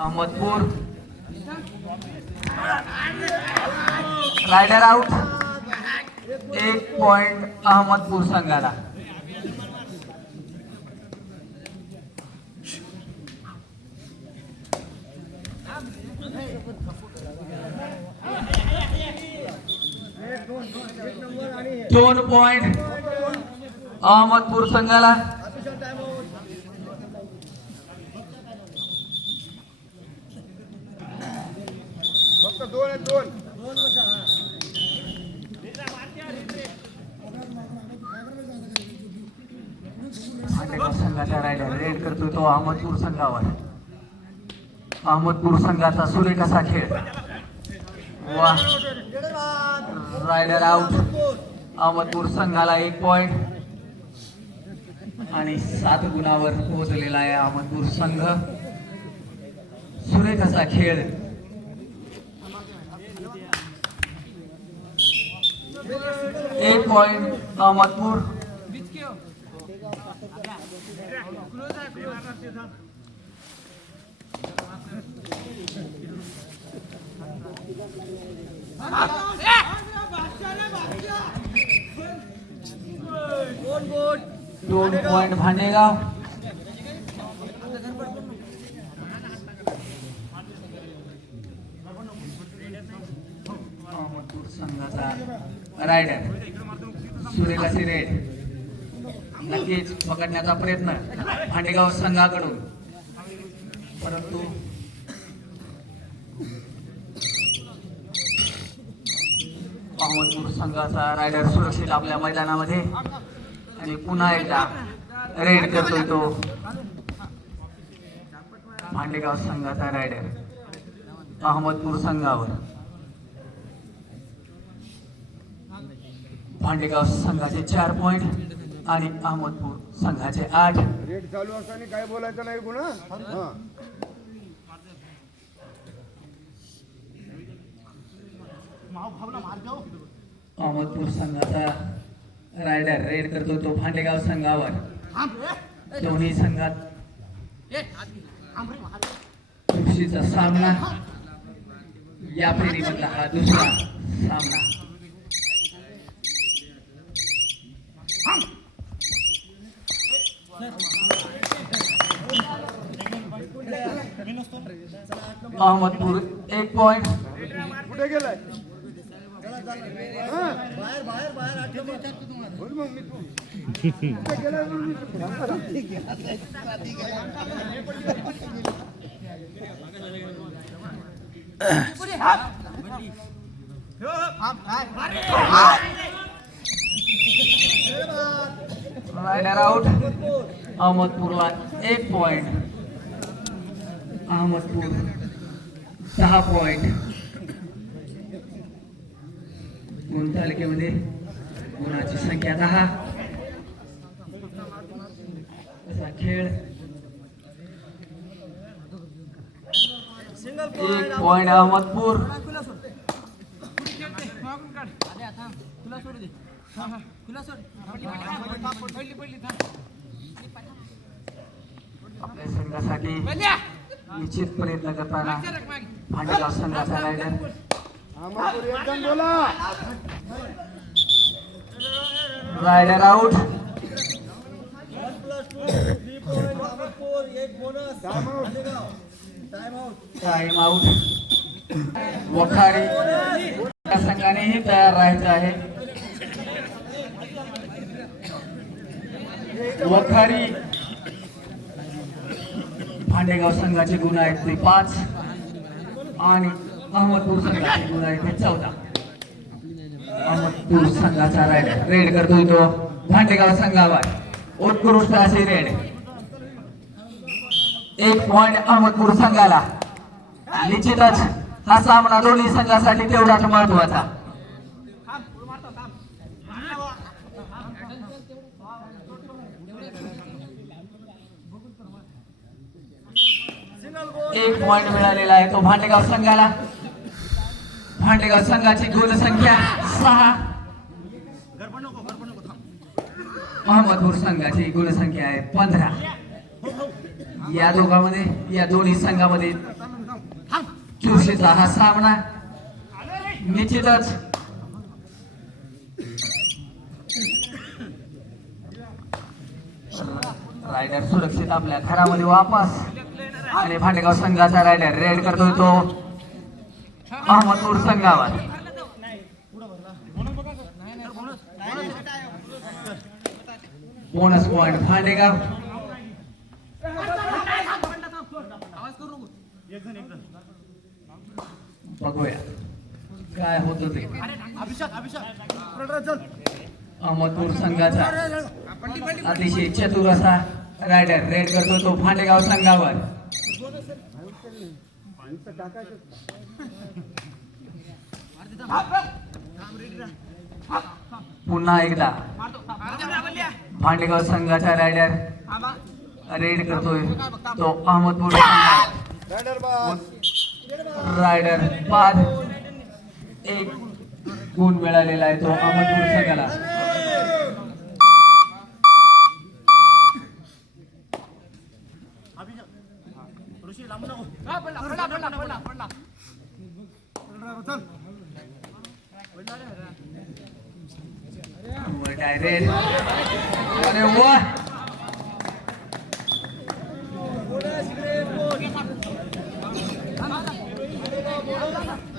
Ahmadpur raider out. 1 point Ahmedpur संघाला. दोन point Ahmedpur संघाला. संघाचा रायडर रेड करतोय तो अहमदपूर संघावर. अहमदपूर संघाचा सुरेख असा खेळ. वा, रायडर आउट. अहमदपूर संघाला 1 पॉइंट आणि 7 गुणावर पोहोचलेला आहे अहमदपूर संघ. सुरेख असा खेळ. एक पॉइंट अहमदपूर. दोन पॉइंट भांडेगाव. अहमदपूर संघाचा रायडर सुरेख अशी रेड. नक्कीच पकडण्याचा प्रयत्न भांडेगाव संघाकडून, परंतु अहमदपूर संघाचा रायडर सुरक्षित आपल्या मैदानामध्ये आणि पुन्हा एकदा रेड करतोय तो भांडेगाव संघाचा रायडर अहमदपूर संघावर. भांडेगाव संघाचे 4 पॉइंट आणि अहमदपूर संघाचे 8. रेड चालू असताना काय बोलायचं नाही गुन्हा. अहमदपूर संघाचा रायडर रेड करतो तो भांडेगाव संघावर. दोन्ही संघात कुस्तीचा सामना. या फेरीमधला हा दुसरा सामना. अहमदपूर 1 पॉइंट. कुठे गेलाय? बाहेर बाहेर बाहेर बोल मग मी तू गेलाय. Raider out. अहमदपूरला 1 पॉइंट. अहमदपूर 10 पॉइंट. गुण तालिकेमध्ये गुणाची संख्या 10. असा खेळ. 1 पॉइंट अहमदपूर. आपल्या संघासाठी निश्चित प्रयत्न करताना भांडेगाव संघाचा raider. Raider out. Time out. Wakhari या संघानेही तयार राहायचं आहे. वखारी भांडेगाव संघाचे गुण आहेत ते 5 आणि अहमदपूर संघाचे गुण आहेत ते 14. अहमदपूर संघाचा रायडर रेड करतोय तो भांडेगाव संघावर. उत्कृष्ट अशी रेड. 1 पॉइंट अहमदपूर संघाला. निश्चितच हा सामना दोन्ही संघासाठी तेवढाच महत्वाचा. एक पॉइंट मिळालेला आहे तो भांडेगाव संघाला. भांडेगाव संघाची गुण संख्या 6. अहमदपूर संघाची गुण संख्या आहे 15. या दोघांमध्ये या दोन्ही संघामध्ये चुरशीचा हा सामना निश्चितच रायडर सुरक्षित आपल्या घरामध्ये वापस आणि भांडेगाव संघाचा रायडर रेड करतोय तो अहमदपूर संघावर बोनस पॉइंट भांडेगाव बघूया काय होत ते अहमदपूर संघाचा अतिशय चतुर असा रायडर रेड करतो तो भांडेगाव संघावर पुन्हा एकदा भांडेगाव संघाचा रायडर रेड करतोय तो अहमदपूर रायडर बाद एक गुण मिळालेला आहे तो अहमदपूर संघाला डायरेक्ट अरे वा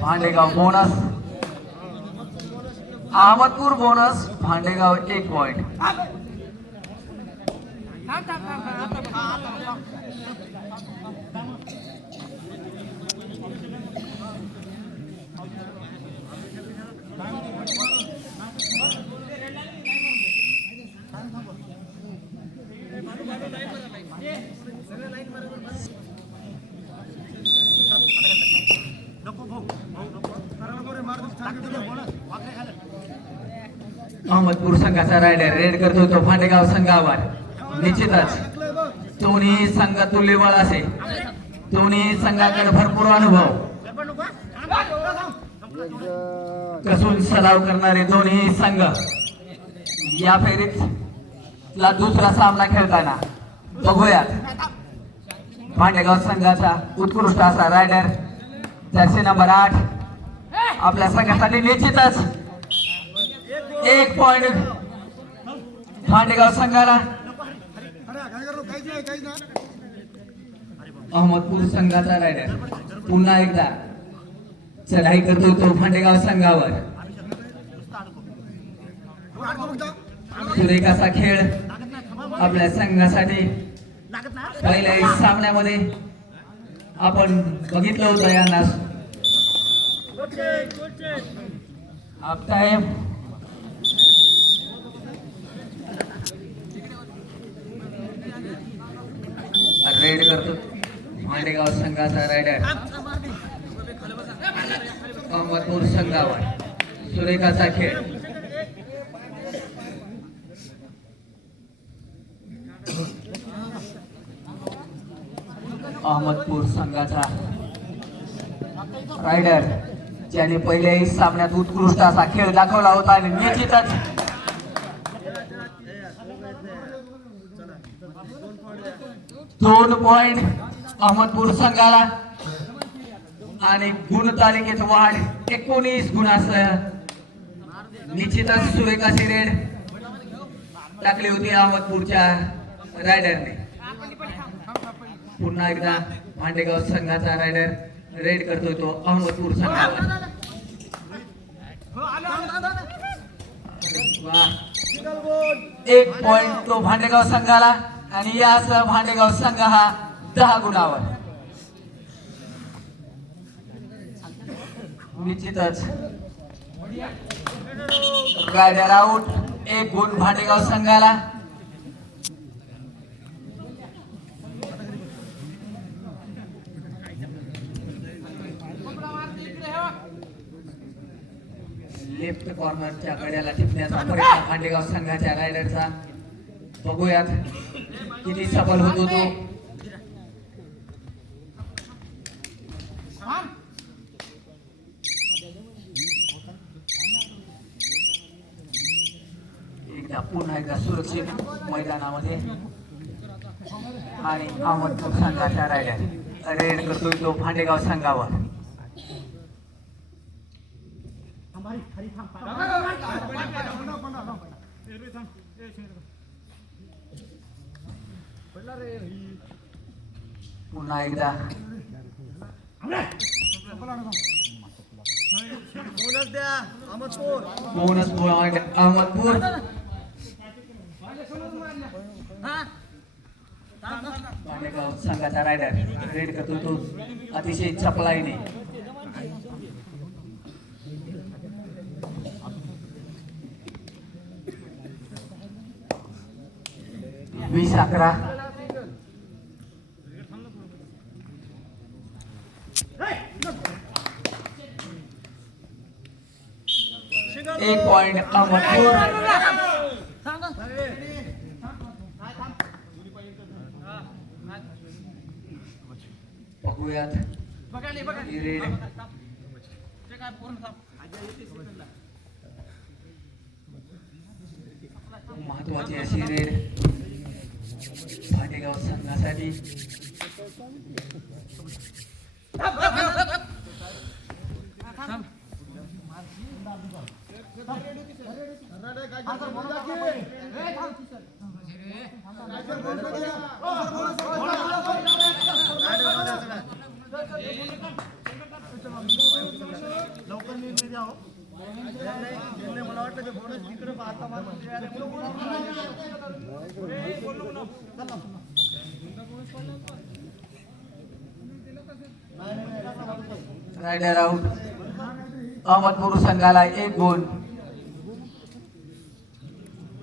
Bhandegaon bonus Ahmadpur bonus Bhandegaon 1 point Ahmadpur संघाचा रायडर रेड करतो तो भांडेगाव संघावर निश्चितच दोन्ही संघ तुल्यबळ असे दोन्ही संघाकडे भरपूर अनुभव कसून सराव करणारे दोन्ही संघ या फेरीत दुसरा सामना खेळताना बघूयात भांडेगाव संघाचा उत्कृष्ट असा रायडर जर्सी नंबर 8 आपल्या संघासाठी निश्चितच 1 पॉइंट भांडेगाव संघाला अहमदपूर संघाचा रायडर पुन्हा एकदा चढाई करतो तो भांडेगाव संघावर सुरेख असा खेळ आपल्या संघासाठी पहिल्या सामन्यामध्ये आपण बघितलं होतं यांना हाफ टाइम रेड करतो भांडेगाव संघाचा रायडर अहमदपूर संघावर सुरेखाचा खेळ अहमदपूर संघाचा रायडर ज्याने पहिल्याही सामन्यात उत्कृष्ट असा खेळ दाखवला होता आणि निश्चितच दोन पॉइंट अहमदपूर संघाला आणि गुण तालिकेत वाढ 19 गुणासह निश्चितच सुरेखाची रेड टाकली होती अहमदपूरच्या रायडरने पुन्हा एकदा भांडेगाव संघाचा रायडर रेड करतोय तो अहमदपूर संघावर 1 पॉइंट तो भांडेगाव संघाला आणि यासह भांडेगाव संघ हा 10 गुणावर निश्चितच रायडर आउट 1 गुण भांडेगाव संघाला लेफ्ट कॉर्नरच्या कड्याला टिपण्याचा प्रयत्न भांडेगाव संघाच्या रायडरचा बघूयात किती सफल होतो तो पुन्हा एकदा सुरक्षित मैदानामध्ये आणि अहमदपूर संघाचा रायडर रेड करतोय तो भांडेगाव संघावर. पुन्हा एकदा बोनस द्या अहमदपूर. Bonus point Ahmadpur. भांडेगाव संघाचा रायडर रेड करतो तो अतिशय चपलाईने. 20-11. एक पॉइंट अहमदपूर. बघूयात ही रेड महत्वाची अशी रेड भांडेगाव संघासाठी. लवकर निर्णय द्या हो. मला वाटलं ते बोनस तिकडे पाहता रायडर आउट. अहमदपूर संघाला 1 गुण.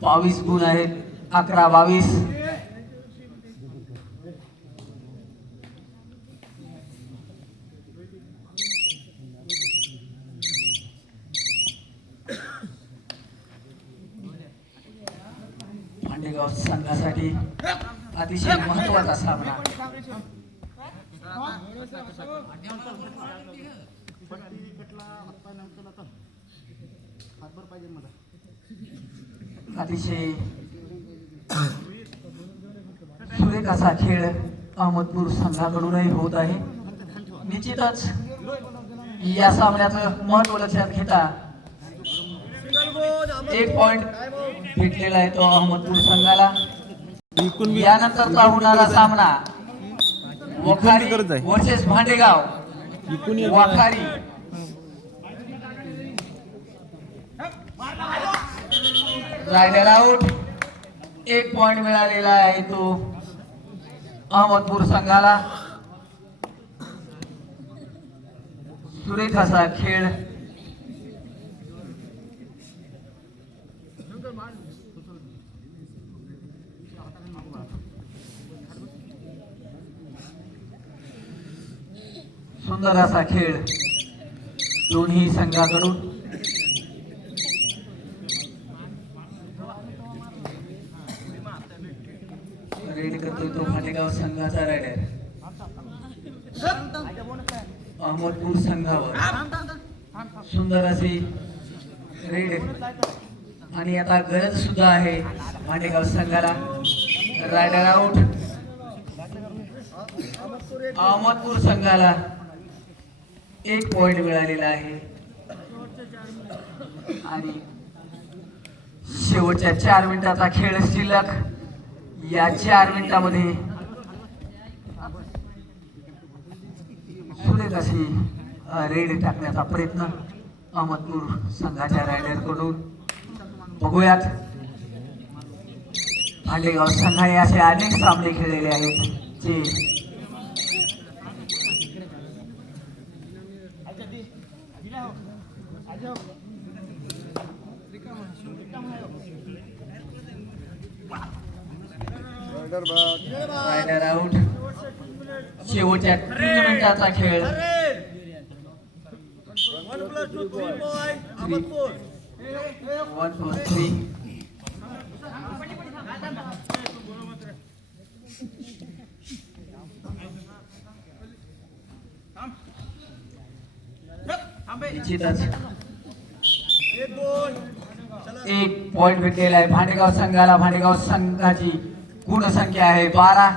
22 गुण आहेत. 11-22. भांडेगाव संघासाठी अतिशय महत्वाचा सामना. अतिशय सुरेख असा खेळ अहमदपूर संघाकडूनही होत आहे. निश्चितच या सामन्याचं महत्व लक्षात घेता 1 पॉइंट भेटलेला आहे तो अहमदपूर संघाला. यानंतरचा होणारा सामना वखारी वर्सेस भांडेगाव. वखारी रायडर आउट. 1 पॉइंट मिळालेला आहे तो अहमदपूर संघाला. सुरेख असा खेळ सुंदर असा खेळ दोन्ही संघाकडून. रेड करतोय तो भांडेगाव संघाचा रायडर अहमदपूर संघावर. सुंदर अशी रेड आणि आता गरज सुद्धा आहे भांडेगाव संघाला. Rider out. अहमदपूर संघाला 1 पॉइंट मिळालेला आहे आणि शेवटच्या 4 मिनिटाचा खेळ शिल्लक. या 4 मिनिटामध्ये सुरेख अशी रेड टाकण्याचा प्रयत्न अहमदपूर संघाच्या रायडर कडून. बघूयात भांडेगाव संघाने असे अनेक सामने खेळलेले आहेत जे रायडर आउट. शेवटच्या 3 मिनिटाचा खेळ. 1+3. निश्चितच 1 पॉइंट भेटलेला आहे भांडेगाव संघाला. भांडेगाव संघाची गुणसंख्या आहे 12.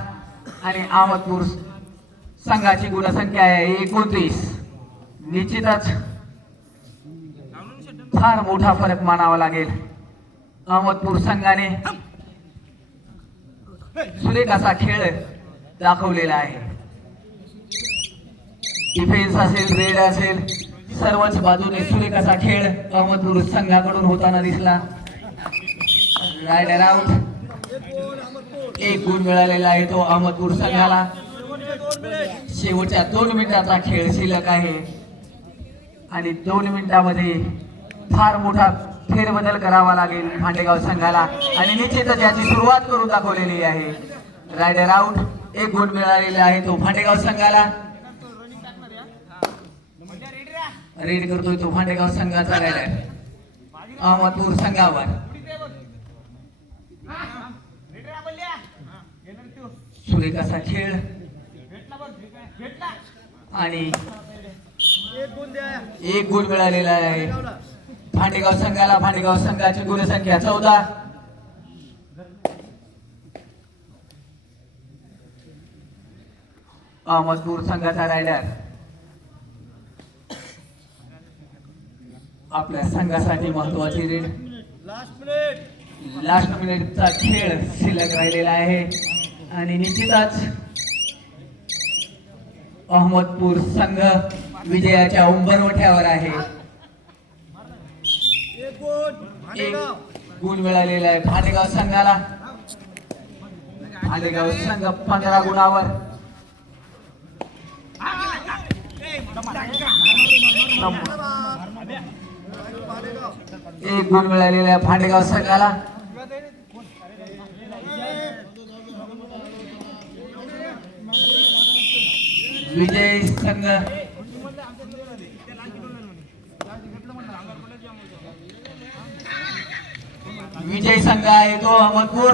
आणि अहमदपूर संघाची गुणसंख्या आहे 29. निश्चितच फार मोठा फरक मानावा लागेल. अहमदपूर संघाने सुरेख असा खेळ दाखवलेला आहे. डिफेन्स असेल, रेड असेल, सर्वच बाजूने सुरेख असा खेळ अहमदपूर संघाकडून होताना दिसला. Rider out. 1 गुण मिळालेला आहे तो अहमदपूर संघाला. शेवटच्या 2 मिनिटाचा खेळ शिल्लक आहे आणि 2 मिनिटांमध्ये फार मोठा फेरबदल करावा लागेल भांडेगाव संघाला आणि निश्चितच याची सुरुवात करून दाखवलेली आहे. Rider out. 1 गुण मिळालेला आहे तो भांडेगाव संघाला. रेड करतोय तो भांडेगाव संघाचा रायडर अहमदपूर संघावर. सुरेख असा खेळ आणि 1 गुण मिळालेला आहे भांडेगाव संघाला. भांडेगाव संघाची गुणसंख्या 14. अहमदपूर संघाचा रायडर आपल्या संघासाठी महत्वाची रेड. लास्ट मिनिटचा खेळ शिल्लक राहिलेला आहे आणि निश्चितच अहमदपूर संघ विजयाच्या उंबरवठ्यावर आहे. 1 गुण मिळालेला आहे भांडेगाव संघाला. भांडेगाव संघ 15 गुणावर. एक गुण मिळालेला आहे भांडेगाव संघाला. विजय संघ विजय संघ आहे तो अहमदपूर.